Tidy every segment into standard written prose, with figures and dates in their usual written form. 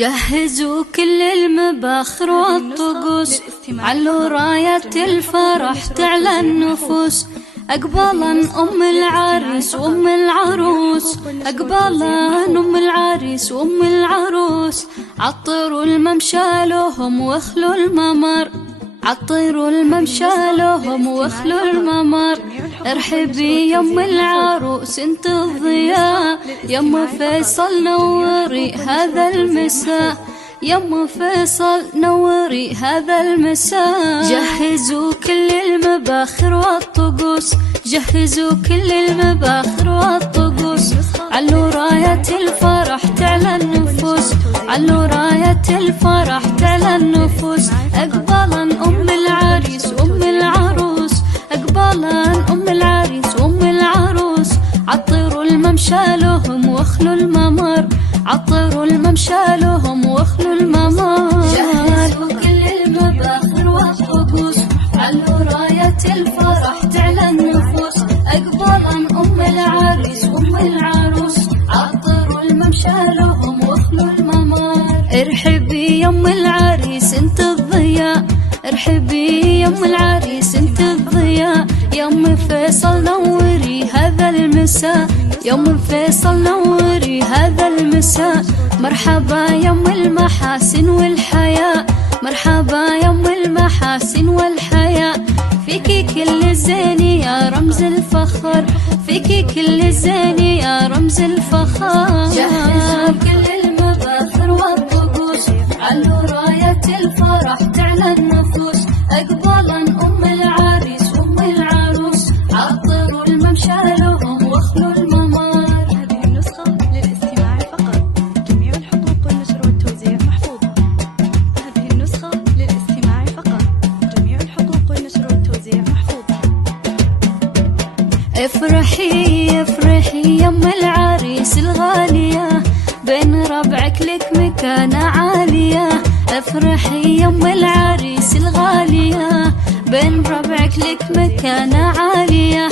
جهزوا كل المباخر والطقوس، علوا راية الفرح تعلى النفوس. أقبالا أم العريس وأم العروس، أقبالا أم العريس وأم العروس. عطروا الممشى لهم واخلوا الممر، عطروا الممشى لهم واخلوا الممر. ارحبي يم العروس انت الضياء، يم فيصل نوري هذا المساء، يم فيصل نوري هذا المساء. جهزوا كل المباخر والطقوس، جهزوا كل المباخر والطقوس. علوا راية الفرح تعلى النفوس، علوا راية الفرح تعلى النفوس. أقبالا أم العريس وأم العروس، أقبالا أم العريس وأم العروس. عطروا الممشى لهم واخلوا الممر، عطروا الممشى لهم واخلوا الممر. جهزوا كل المباخر والطقوس، علوا راية الفرح تعلى النفوس. أقبالا أم العريس وأم العروس، عطروا الممشى لهم واخلوا الممر. ارحبي يم العريس انت الضياء، ارحبي يم العريس انت الضياء. يم فيصل نوري هذا المساء، يم فيصل نوري هذا المساء. مرحبا يم المحاسن والحياء، مرحبا يم المحاسن والحياء. فيكي كل الزين يا رمز الفخر، فيكي كل الزين يا رمز الفخر. جهزوا كل المباخر والطقوس، علوا راية الفرح تعلى النفوس. أقبالا أم العريس وأم العروس، عطروا الممشى لهم واخلوا الممر. هذه النسخة للاستماع فقط، جميع الحقوق والنشر والتوزيع محفوظة. هذه النسخة للاستماع فقط، جميع الحقوق والنشر والتوزيع محفوظة. افرحي افرحي يم العريس الغالية، بين ربعك لك مكانة عالية. افرحي يم العريس الغالية، بين ربعك لك مكانة عالية.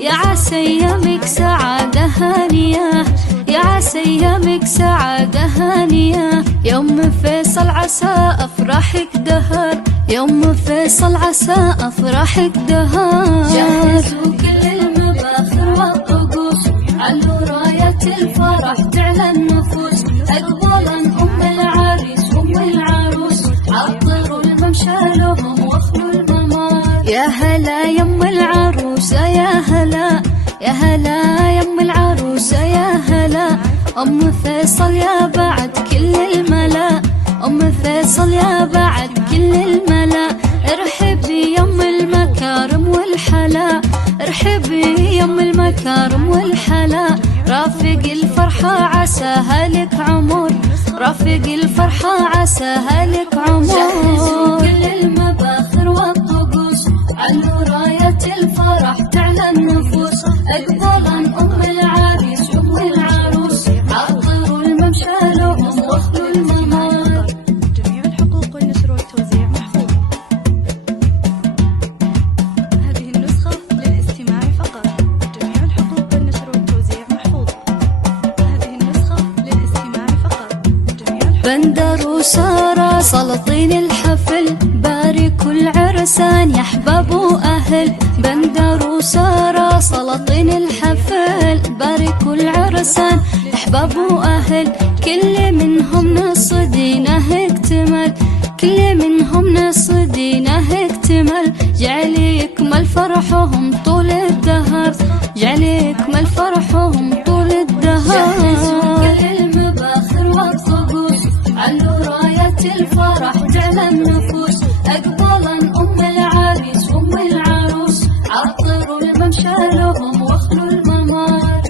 يا عسى يمك سعادة هانية، يا عسى يمك سعادة هانية. يوم فيصل عسى أفراحك دهر، يوم فيصل عسى أفراحك دهر. جهزوا كل المباخر والطقوس، علوا راية الفرح تعلى النفوس. أقبالا أم العريس وأم العروس، عطروا الممشى لهم واخلوا الممر. يا هلا يم العروسة يا هلا، يا هلا يم العروسة يا هلا. أم فيصل يا بعد كل الملا، أم فيصل يا بعد كل الملا. ارحبي يم المكارم والحلا، ارحبي يم المكارم والحلا. رافق الفرحة عساها لك عمر، رافق الفرحة عساها لك عمر. جهزوا كل المباخر والطقوس، علوا راية الفرح تعلى النفوس. أقبالا أم العريس وأم العروس، عطروا الممشى لهم واخلوا الممر. جميع الحقوق والنشر والتوزيع محفوظة. هذه النسخة للاستماع فقط، جميع الحقوق والنشر والتوزيع محفوظة. هذه النسخة للاستماع فقط، جميع الحقوق. بندر وسارة سلطين الحفل، باركوا العرسان يا احباب واهل. بندر وسارة سلطين الحفل، باركوا العرسان احباب واهل. كل منهم نص دينه اكتمل، كل منهم نص دينه اكتمل. جعل يكمل فرحهم طول الدهر، جعل يكمل فرحهم طول الدهر. جهزوا كل المباخر والطقوس، علوا راية الفرح تعلى النفوس. أقبالا أم العريس وأم العروس، عطروا الممشى لهم واخلوا الممر.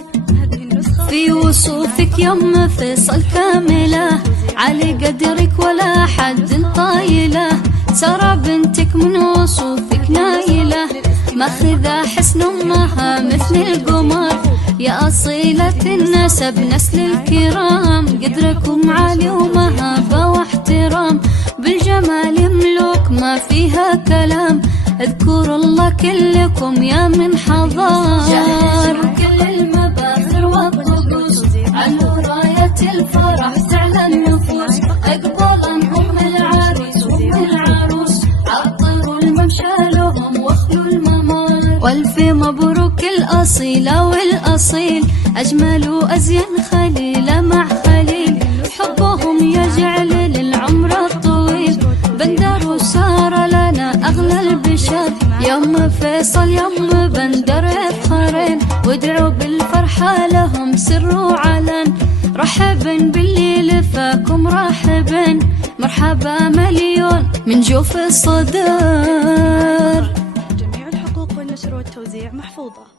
في وصوفك يم فيصل كاملة، علي قدرك ولا حد طايلة. ترى بنتك من وصوفك نايلة، ماخذة حسن أمها مثل القمر. يا أصيلة النسب نسل الكرام، قدركم عالي ومهابة واحترام. بالجمال ملوك ما فيها كلام، اذكروا الله كلكم يا من حضر. جهزوا كل المباخر والطقوس، علوا راية الفرح تعلى النفوس. الأصيلة والأصيل، أجمل وأزين خليلة مع خليل، حبهم يجعل للعمر الطويل. بندر وسارة لنا أغلى البشر، يوم فيصل يوم بندر يفخرين، وادعوا بالفرحة لهم سر وعلن. رحبا باللي لفاكم راحبا، مرحبا مليون من جوف الصدر. جميع الحقوق والنشر والتوزيع محفوظة.